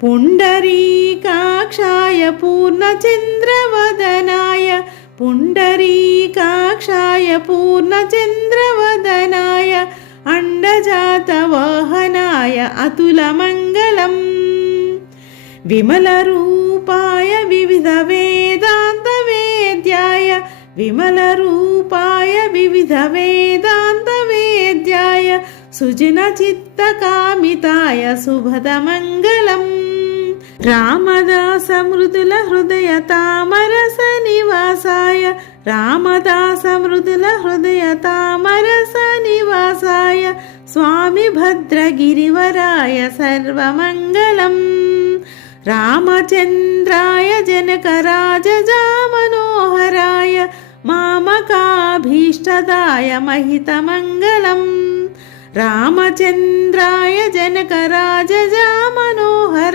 पुण्डरीकाक्षाय पूर्णचन्द्रवदनाय पुण्डरीकाक्षाय पूर्णचन्द्रवदनाय अण्डजातवाहनाय अतुलमङ्गलम् विमलरूपाय विविधवेदान्तवेद्याय विमलरूपाय विविधवेदान्तवेद्याय सुजनचित्तकामिताय शुभदमङ्गलम् रामदासमृदुल हृदय तामरस निवासाय रामदासमृदुल हृदय तामरस निवासाय स्वामी भद्रगिरिवराय सर्वमङ्गलम् रामचन्द्राय जनकराजजामनोहराय मामकाभीष्टदाय महितमङ्गलम् रामचन्द्राय जनकराजजामनोहराय